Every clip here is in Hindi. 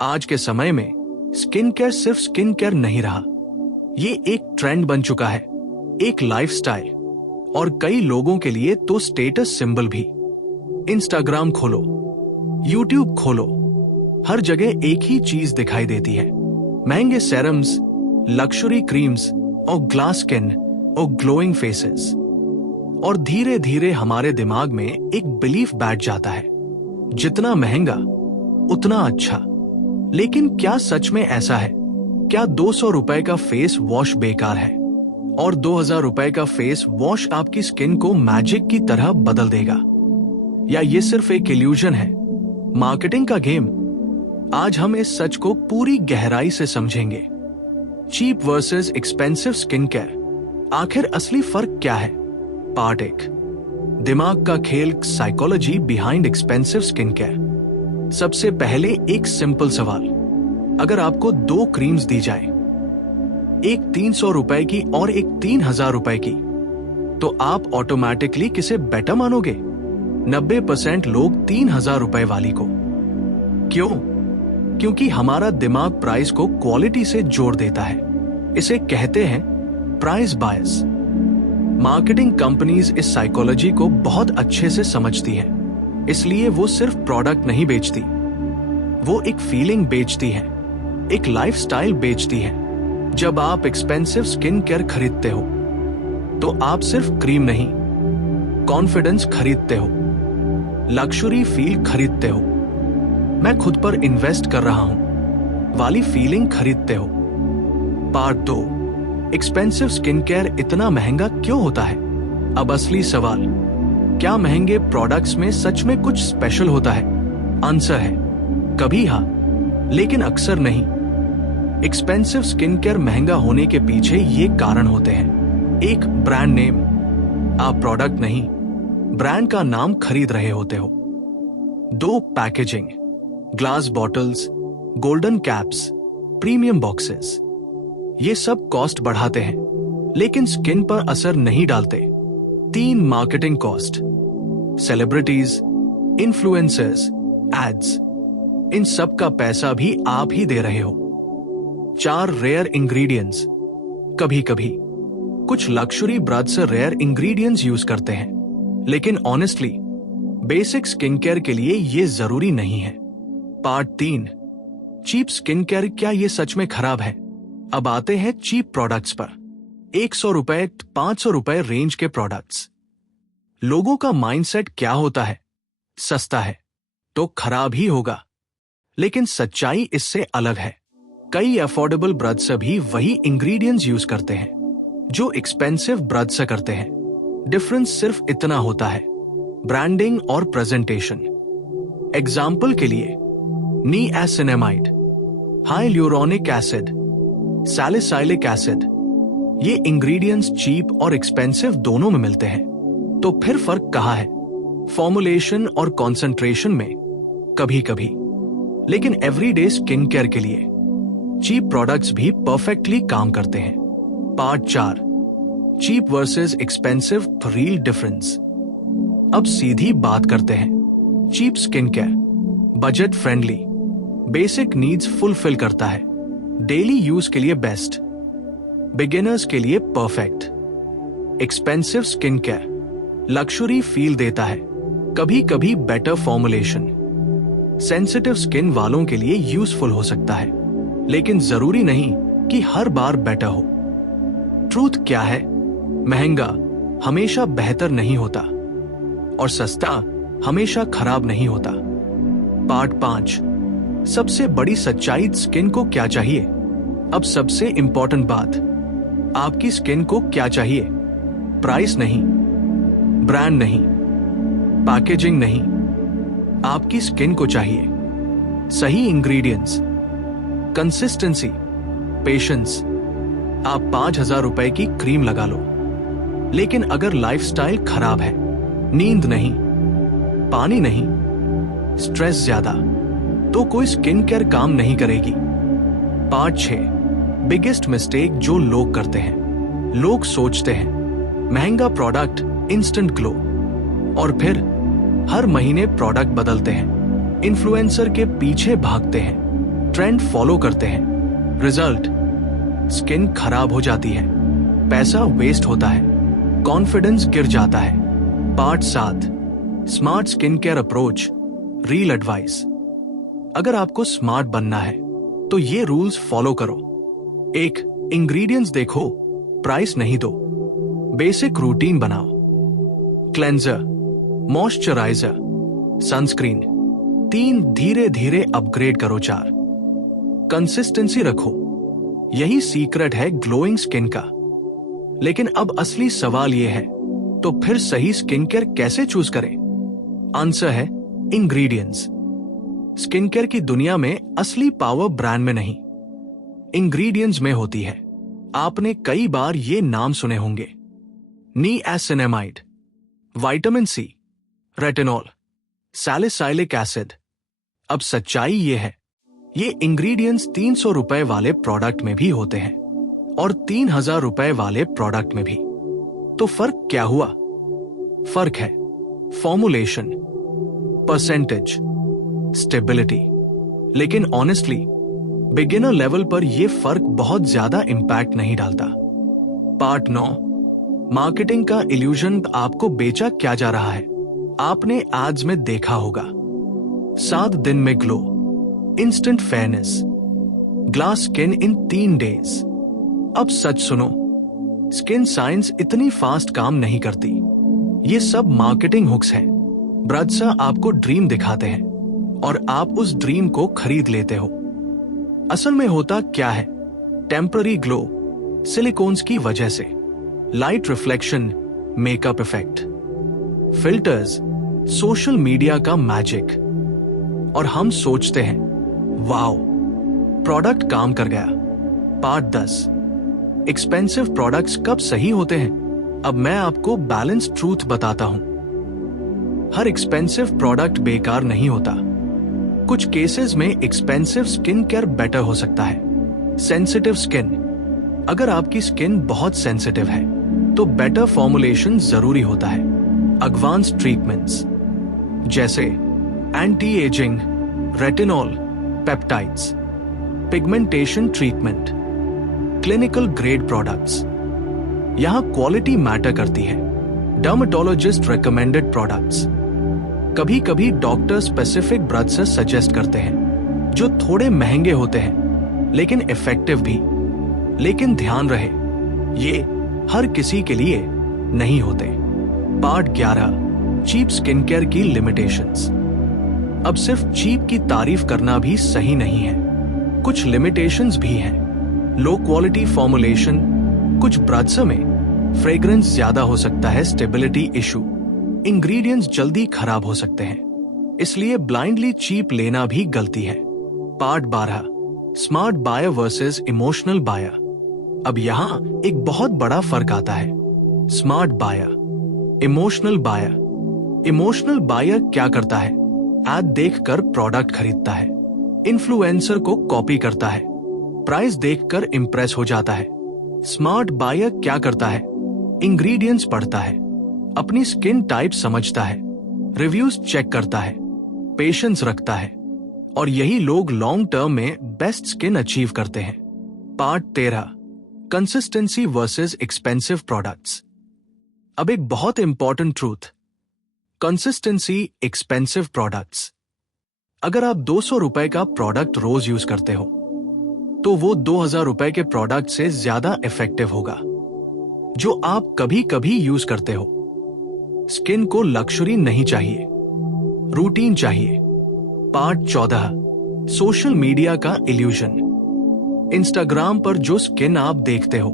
आज के समय में स्किन केयर सिर्फ स्किन केयर नहीं रहा, ये एक ट्रेंड बन चुका है, एक लाइफस्टाइल और कई लोगों के लिए तो स्टेटस सिंबल भी। इंस्टाग्राम खोलो, यूट्यूब खोलो, हर जगह एक ही चीज दिखाई देती है, महंगे सेरम्स, लक्जरी क्रीम्स और ग्लास स्किन और ग्लोइंग फेसेस। और धीरे धीरे हमारे दिमाग में एक बिलीफ बैठ जाता है, जितना महंगा उतना अच्छा। लेकिन क्या सच में ऐसा है? क्या 200 रुपए का फेस वॉश बेकार है और 2000 रुपए का फेस वॉश आपकी स्किन को मैजिक की तरह बदल देगा? या ये सिर्फ एक इल्यूजन है, मार्केटिंग का गेम? आज हम इस सच को पूरी गहराई से समझेंगे। Cheap versus expensive skin care, आखिर असली फर्क क्या है? पार्ट 1, दिमाग का खेल, psychology behind expensive skin care. सबसे पहले एक सिंपल सवाल, अगर आपको 2 क्रीम्स दी जाए, एक 300 रुपए की और एक 3000 रुपए की, तो आप ऑटोमेटिकली किसे बेटर मानोगे? 90% लोग 3000 रुपए वाली को। क्यों? क्योंकि हमारा दिमाग प्राइस को क्वालिटी से जोड़ देता है। इसे कहते हैं प्राइस बायस। मार्केटिंग कंपनीज इस साइकोलॉजी को बहुत अच्छे से समझती है, इसलिए वो सिर्फ प्रोडक्ट नहीं बेचती, वो एक फीलिंग बेचती है, एक लाइफस्टाइल बेचती है। जब आप एक्सपेंसिव स्किन केयर खरीदते हो तो आप सिर्फ क्रीम नहीं, कॉन्फिडेंस खरीदते हो, लक्जरी फील खरीदते हो, मैं खुद पर इन्वेस्ट कर रहा हूं वाली फीलिंग खरीदते हो। पार्ट 2, एक्सपेंसिव स्किन केयर इतना महंगा क्यों होता है? अब असली सवाल, क्या महंगे प्रोडक्ट्स में सच में कुछ स्पेशल होता है? आंसर है कभी हाँ, लेकिन अक्सर नहीं। एक्सपेंसिव स्किन केयर महंगा होने के पीछे ये कारण होते हैं। एक, ब्रांड नेम। आप प्रोडक्ट नहीं, ब्रांड का नाम खरीद रहे होते हो। 2, packaging, glass bottles, golden caps, premium boxes. ये सब कॉस्ट बढ़ाते हैं लेकिन स्किन पर असर नहीं डालते। 3, marketing cost, celebrities, influencers, ads, इन सब का पैसा भी आप ही दे रहे हो। 4, रेयर इंग्रेडिएंट्स। कभी कभी कुछ luxury brands rare ingredients use करते हैं, लेकिन ऑनेस्टली बेसिक स्किन केयर के लिए ये जरूरी नहीं है। पार्ट 3, चीप स्किन केयर, क्या ये सच में खराब है? अब आते हैं चीप प्रोडक्ट्स पर। 100 रुपए 500 रुपए रेंज के प्रोडक्ट्स। लोगों का माइंडसेट क्या होता है? सस्ता है तो खराब ही होगा, लेकिन सच्चाई इससे अलग है। कई अफोर्डेबल ब्रांड्स भी वही इंग्रेडिएंट्स यूज करते हैं जो एक्सपेंसिव ब्रांड्स से करते हैं। डिफरेंस सिर्फ इतना होता है, ब्रांडिंग और प्रेजेंटेशन। एग्जाम्पल के लिए, निएसिनामाइड, हाइल्यूरोनिक एसिड, सैलिसाइलिक एसिड, ये इंग्रेडिएंट्स चीप और एक्सपेंसिव दोनों में मिलते हैं। तो फिर फर्क कहाँ है? फॉर्मुलेशन और कॉन्सेंट्रेशन में कभी कभी, लेकिन एवरीडे स्किन केयर के लिए चीप प्रोडक्ट्स भी परफेक्टली काम करते हैं। Part 4, cheap versus expensive, real difference. अब सीधी बात करते हैं। Cheap skin care budget friendly, basic needs fulfil करता है, डेली यूज के लिए बेस्ट, बिगिनर्स के लिए perfect. Expensive skin care luxury feel देता है, कभी कभी बेटर फॉर्मुलेशन, सेंसिटिव स्किन वालों के लिए यूजफुल हो सकता है, लेकिन जरूरी नहीं कि हर बार बेटर हो। ट्रूथ क्या है? महंगा हमेशा बेहतर नहीं होता और सस्ता हमेशा खराब नहीं होता। पार्ट 5, सबसे बड़ी सच्चाई, स्किन को क्या चाहिए? अब सबसे इंपॉर्टेंट बात, आपकी स्किन को क्या चाहिए? प्राइस नहीं, ब्रांड नहीं, पैकेजिंग नहीं, आपकी स्किन को चाहिए सही इंग्रेडिएंट्स, कंसिस्टेंसी, पेशेंस। आप 5000 रुपए की क्रीम लगा लो, लेकिन अगर लाइफस्टाइल खराब है, नींद नहीं, पानी नहीं, स्ट्रेस ज्यादा, तो कोई स्किन केयर काम नहीं करेगी। पार्ट 6, बिगेस्ट मिस्टेक जो लोग करते हैं। लोग सोचते हैं महंगा प्रोडक्ट, इंस्टेंट ग्लो, और फिर हर महीने प्रोडक्ट बदलते हैं, इन्फ्लुएंसर के पीछे भागते हैं, ट्रेंड फॉलो करते हैं, रिजल्ट स्किन खराब हो जाती है, पैसा वेस्ट होता है, कॉन्फिडेंस गिर जाता है। Part 7, smart skin care approach, real advice. अगर आपको स्मार्ट बनना है तो ये रूल्स फॉलो करो। 1, इंग्रेडिएंट्स देखो, प्राइस नहीं दो। बेसिक रूटीन बनाओ, क्लेंजर, मॉइस्चराइजर, सनस्क्रीन। 3, धीरे धीरे अपग्रेड करो। 4, कंसिस्टेंसी रखो, यही सीक्रेट है ग्लोइंग स्किन का। लेकिन अब असली सवाल यह है, तो फिर सही स्किन केयर कैसे चूज करें? आंसर है इंग्रेडिएंट्स। स्किन केयर की दुनिया में असली पावर ब्रांड में नहीं, इंग्रेडिएंट्स में होती है। आपने कई बार ये नाम सुने होंगे, niacinamide, vitamin C, retinol, salicylic acid. अब सच्चाई ये है, ये इंग्रेडिएंट्स 300 रुपए वाले प्रोडक्ट में भी होते हैं और 3000 रुपए वाले प्रोडक्ट में भी। तो फर्क क्या हुआ? फर्क है फॉर्मुलेशन, परसेंटेज, स्टेबिलिटी। लेकिन ऑनेस्टली बिगिनर लेवल पर यह फर्क बहुत ज्यादा इंपैक्ट नहीं डालता। पार्ट 9, मार्केटिंग का इल्यूजन। आपको बेचा क्या जा रहा है? आपने एड्स में देखा होगा, 7 दिन में glow, instant fairness, glass skin in 3 days. अब सच सुनो, स्किन साइंस इतनी फास्ट काम नहीं करती। ये सब मार्केटिंग हुक्स हैं। ब्रदसा आपको ड्रीम दिखाते हैं और आप उस ड्रीम को खरीद लेते हो। असल में होता क्या है? टेम्पररी ग्लो, सिलिकॉन्स की वजह से, light reflection, makeup effect, filters, social media का मैजिक। और हम सोचते हैं वाओ, प्रोडक्ट काम कर गया। पार्ट 10, एक्सपेंसिव प्रोडक्ट्स कब सही होते हैं? अब मैं आपको बैलेंस ट्रूथ बताता हूं। हर एक्सपेंसिव प्रोडक्ट बेकार नहीं होता। कुछ केसेस में एक्सपेंसिव स्किन केयर बेटर हो सकता है। सेंसिटिव स्किन, अगर आपकी स्किन बहुत सेंसिटिव है तो बेटर फॉर्मुलेशन जरूरी होता है। एडवांस ट्रीटमेंट्स जैसे anti ageing, retinol, peptides, pigmentation treatment, clinical grade products. यहां क्वालिटी मैटर करती है। डर्मेटोलॉजिस्ट रिकमेंडेड प्रोडक्ट्स, कभी कभी डॉक्टर स्पेसिफिक ब्रश सजेस्ट करते हैं जो थोड़े महंगे होते हैं लेकिन इफेक्टिव भी। लेकिन ध्यान रहे, ये हर किसी के लिए नहीं होते। पार्ट 11, चीप स्किन केयर की लिमिटेशंस। अब सिर्फ चीप की तारीफ करना भी सही नहीं है, कुछ लिमिटेशंस भी हैं। लो क्वालिटी फॉर्मुलेशन, कुछ ब्रश में फ्रेग्रेंस ज्यादा हो सकता है, स्टेबिलिटी इशू, इंग्रेडिएंट्स जल्दी खराब हो सकते हैं, इसलिए ब्लाइंडली चीप लेना भी गलती है। Part 12, smart buyer versus emotional buyer. अब यहां एक बहुत बड़ा फर्क आता है। Smart buyer, emotional buyer. Emotional buyer क्या करता है? एड देखकर प्रोडक्ट खरीदता है, इन्फ्लुएंसर को कॉपी करता है, प्राइस देखकर इंप्रेस हो जाता है। स्मार्ट बायर क्या करता है? इंग्रेडिएंट्स पढ़ता है, अपनी स्किन टाइप समझता है, रिव्यूज चेक करता है, पेशेंस रखता है, और यही लोग लॉन्ग टर्म में बेस्ट स्किन अचीव करते हैं। Part 13, consistency versus expensive products. अब एक बहुत important truth, consistency expensive products. अगर आप 200 रुपए का प्रोडक्ट रोज यूज करते हो तो वो 2000 रुपए के प्रोडक्ट से ज्यादा इफेक्टिव होगा जो आप कभी कभी यूज करते हो। स्किन को लक्जरी नहीं चाहिए, रूटीन चाहिए। पार्ट 14, सोशल मीडिया का इल्यूजन। इंस्टाग्राम पर जो स्किन आप देखते हो,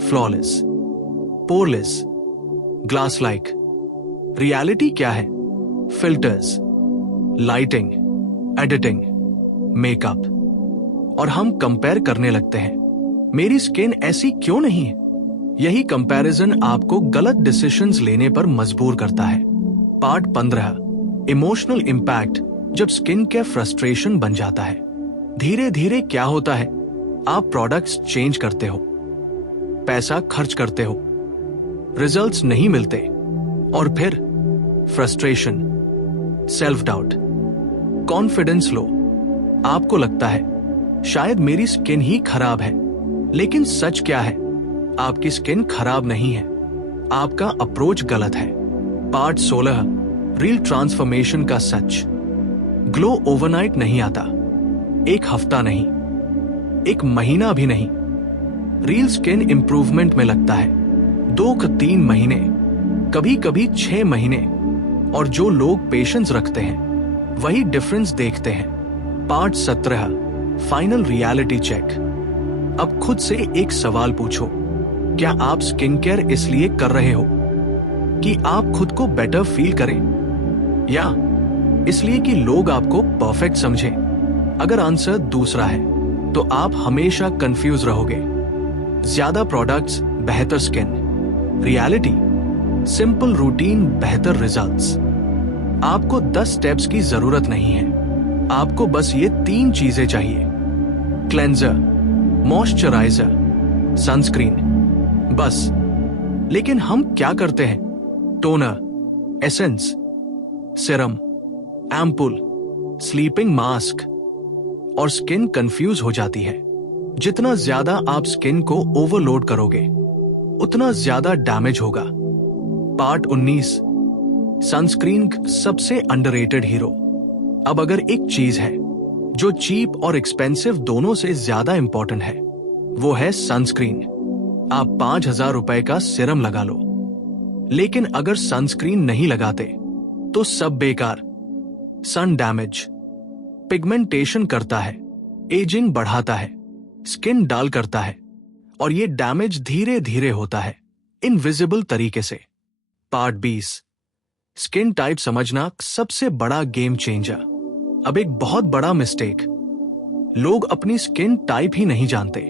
flawless, poreless, glass like, reality क्या है? Filters, lighting, editing, makeup. और हम कंपेयर करने लगते हैं, मेरी स्किन ऐसी क्यों नहीं है? यही कंपैरिजन आपको गलत डिसीजंस लेने पर मजबूर करता है। पार्ट 15, इमोशनल इंपैक्ट, जब स्किन केयर फ्रस्ट्रेशन बन जाता है। धीरे धीरे क्या होता है, आप प्रोडक्ट्स चेंज करते हो, पैसा खर्च करते हो, रिजल्ट्स नहीं मिलते, और फिर frustration, self doubt, confidence low, आपको लगता है शायद मेरी स्किन ही खराब है, लेकिन सच क्या है? आपकी स्किन खराब नहीं है, आपका अप्रोच गलत है। पार्ट 16, रियल ट्रांसफॉर्मेशन का सच। ग्लो ओवरनाइट नहीं आता, एक हफ्ता नहीं, एक महीना भी नहीं। रियल स्किन इंप्रूवमेंट में लगता है 2-3 महीने, कभी कभी 6 महीने। और जो लोग पेशेंस रखते हैं वही डिफरेंस देखते हैं। Part 17, final reality check. अब खुद से एक सवाल पूछो, क्या आप स्किन केयर इसलिए कर रहे हो कि आप खुद को बेटर फील करें, या इसलिए कि लोग आपको परफेक्ट समझें? अगर आंसर दूसरा है तो आप हमेशा कंफ्यूज रहोगे। ज्यादा प्रोडक्ट्स बेहतर स्किन, रियलिटी सिंपल रूटीन बेहतर रिजल्ट्स। आपको 10 स्टेप्स की जरूरत नहीं है, आपको बस ये 3 चीजें चाहिए: क्लेंजर, मॉइस्चराइजर, सनस्क्रीन, बस। लेकिन हम क्या करते हैं? Toner, essence, serum, ampoule, sleeping mask, और स्किन कंफ्यूज हो जाती है। जितना ज्यादा आप स्किन को ओवरलोड करोगे उतना ज्यादा डैमेज होगा। पार्ट 19, सनस्क्रीन सबसे अंडररेटेड हीरो। अब अगर एक चीज है जो चीप और एक्सपेंसिव दोनों से ज्यादा इंपॉर्टेंट है, वो है सनस्क्रीन। आप 5,000 रुपए का सीरम लगा लो, लेकिन अगर सनस्क्रीन नहीं लगाते तो सब बेकार। सन डैमेज पिगमेंटेशन करता है, एजिंग बढ़ाता है, स्किन डाल करता है, और ये डैमेज धीरे धीरे होता है, इनविजिबल तरीके से। पार्ट 20, स्किन टाइप समझना सबसे बड़ा गेम चेंजर। अब एक बहुत बड़ा मिस्टेक, लोग अपनी स्किन टाइप ही नहीं जानते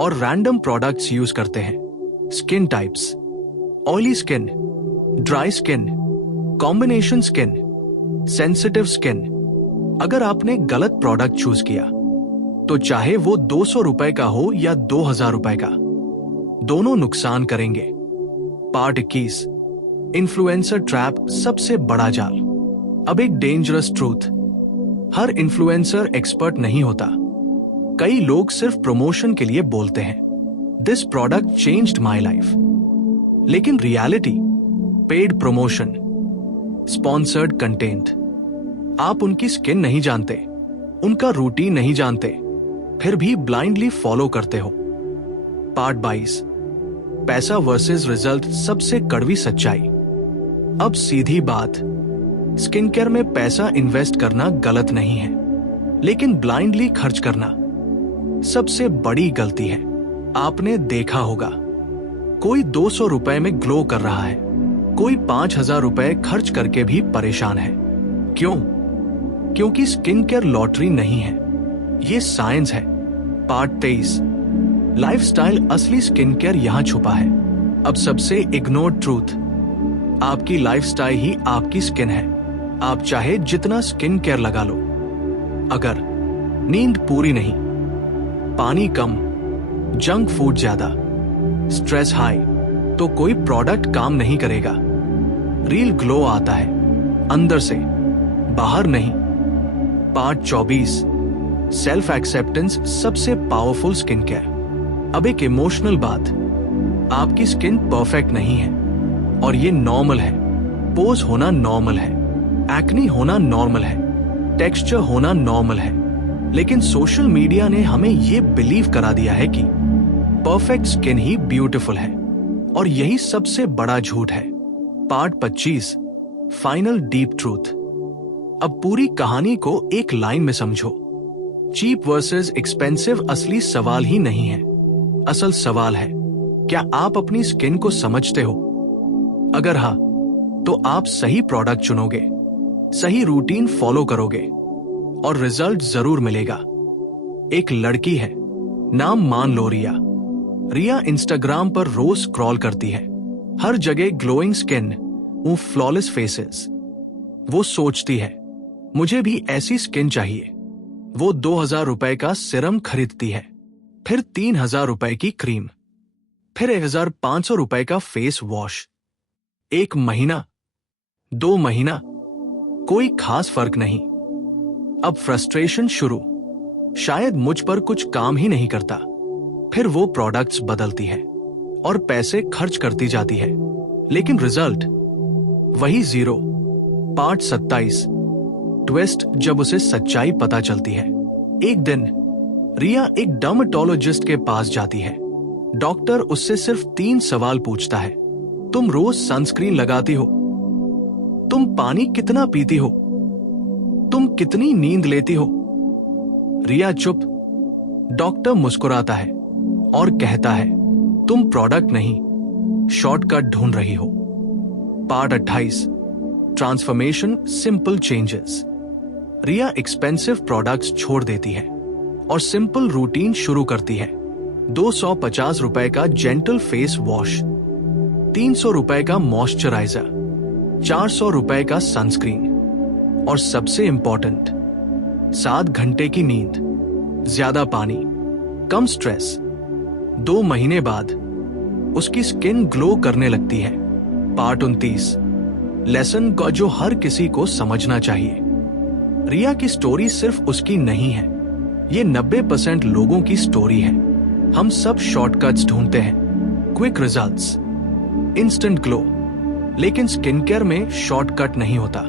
और रैंडम प्रोडक्ट्स यूज करते हैं। Skin types: oily skin, dry skin, combination skin, sensitive skin. अगर आपने गलत प्रोडक्ट चूज किया तो चाहे वो 200 रुपए का हो या 2,000 रुपए का, दोनों नुकसान करेंगे। पार्ट 21, इन्फ्लुएंसर ट्रैप सबसे बड़ा जाल। अब एक डेंजरस ट्रूथ, हर इन्फ्लुएंसर एक्सपर्ट नहीं होता। कई लोग सिर्फ प्रमोशन के लिए बोलते हैं, this product changed my life, लेकिन reality paid promotion, sponsored content. आप उनकी स्किन नहीं जानते, उनका रूटीन नहीं जानते, फिर भी ब्लाइंडली फॉलो करते हो। पार्ट 22, पैसा वर्सेस रिजल्ट सबसे कड़वी सच्चाई। अब सीधी बात, स्किन केयर में पैसा इन्वेस्ट करना गलत नहीं है, लेकिन ब्लाइंडली खर्च करना सबसे बड़ी गलती है। आपने देखा होगा, कोई 200 रुपए में ग्लो कर रहा है, कोई 5,000 रुपए खर्च करके भी परेशान है। क्यों? क्योंकि स्किन केयर लॉटरी नहीं है, ये साइंस है। पार्ट 23, लाइफस्टाइल असली स्किन केयर यहां छुपा है। अब सबसे इग्नोर्ड ट्रूथ, आपकी लाइफस्टाइल ही आपकी स्किन है। आप चाहे जितना स्किन केयर लगा लो, अगर नींद पूरी नहीं, पानी कम, जंक फूड ज्यादा, स्ट्रेस हाई, तो कोई प्रोडक्ट काम नहीं करेगा। रियल ग्लो आता है अंदर से, बाहर नहीं। पार्ट 24, सेल्फ एक्सेप्टेंस सबसे पावरफुल स्किन केयर। अब एक इमोशनल बात, आपकी स्किन परफेक्ट नहीं है और ये नॉर्मल है। पोज होना नॉर्मल है, एक्नी होना नॉर्मल है, टेक्सचर होना नॉर्मल है, लेकिन सोशल मीडिया ने हमें ये बिलीव करा दिया है कि परफेक्ट स्किन ही ब्यूटीफुल है, और यही सबसे बड़ा झूठ है। Part 25, final deep truth. अब पूरी कहानी को एक लाइन में समझो, चीप वर्सेस एक्सपेंसिव असली सवाल ही नहीं है। असल सवाल है, क्या आप अपनी स्किन को समझते हो? अगर हाँ, तो आप सही प्रोडक्ट चुनोगे, सही रूटीन फॉलो करोगे, और रिजल्ट जरूर मिलेगा। एक लड़की है, नाम मान लो रिया। रिया इंस्टाग्राम पर रोज स्क्रॉल करती है, हर जगह ग्लोइंग स्किन, वो फ्लॉलेस फेसेस। वो सोचती है, मुझे भी ऐसी स्किन चाहिए। वो 2,000 रुपए का सीरम खरीदती है, फिर 3,000 रुपए की क्रीम, फिर 1,500 रुपए का फेस वॉश। 1 महीना, 2 महीना, कोई खास फर्क नहीं। अब फ्रस्ट्रेशन शुरू। शायद मुझ पर कुछ काम ही नहीं करता। फिर वो प्रोडक्ट्स बदलती है और पैसे खर्च करती जाती है, लेकिन रिजल्ट वही 0। पार्ट 27। ट्विस्ट जब उसे सच्चाई पता चलती है। एक दिन रिया एक डर्मेटोलॉजिस्ट के पास जाती है। डॉक्टर उससे सिर्फ 3 सवाल पूछता है। तुम रोज सनस्क्रीन लगाती हो? तुम पानी कितना पीती हो? तुम कितनी नींद लेती हो? रिया चुप। डॉक्टर मुस्कुराता है और कहता है, तुम प्रोडक्ट नहीं, शॉर्टकट ढूंढ रही हो। Part 28। Transformation, simple changes. Riya expensive products छोड़ देती है और सिंपल रूटीन शुरू करती है। 250 रुपए का जेंटल फेस वॉश, 300 रुपए का मॉइस्चराइजर, 400 रुपए का सनस्क्रीन और सबसे इंपॉर्टेंट 7 घंटे की नींद, ज्यादा पानी, कम स्ट्रेस। 2 महीने बाद उसकी स्किन ग्लो करने लगती है। पार्ट 29। लेसन का जो हर किसी को समझना चाहिए। रिया की स्टोरी सिर्फ उसकी नहीं है, ये 90% लोगों की स्टोरी है। हम सब शॉर्टकट्स ढूंढते हैं, क्विक रिजल्ट्स, इंस्टेंट ग्लो, लेकिन स्किन केयर में शॉर्टकट नहीं होता।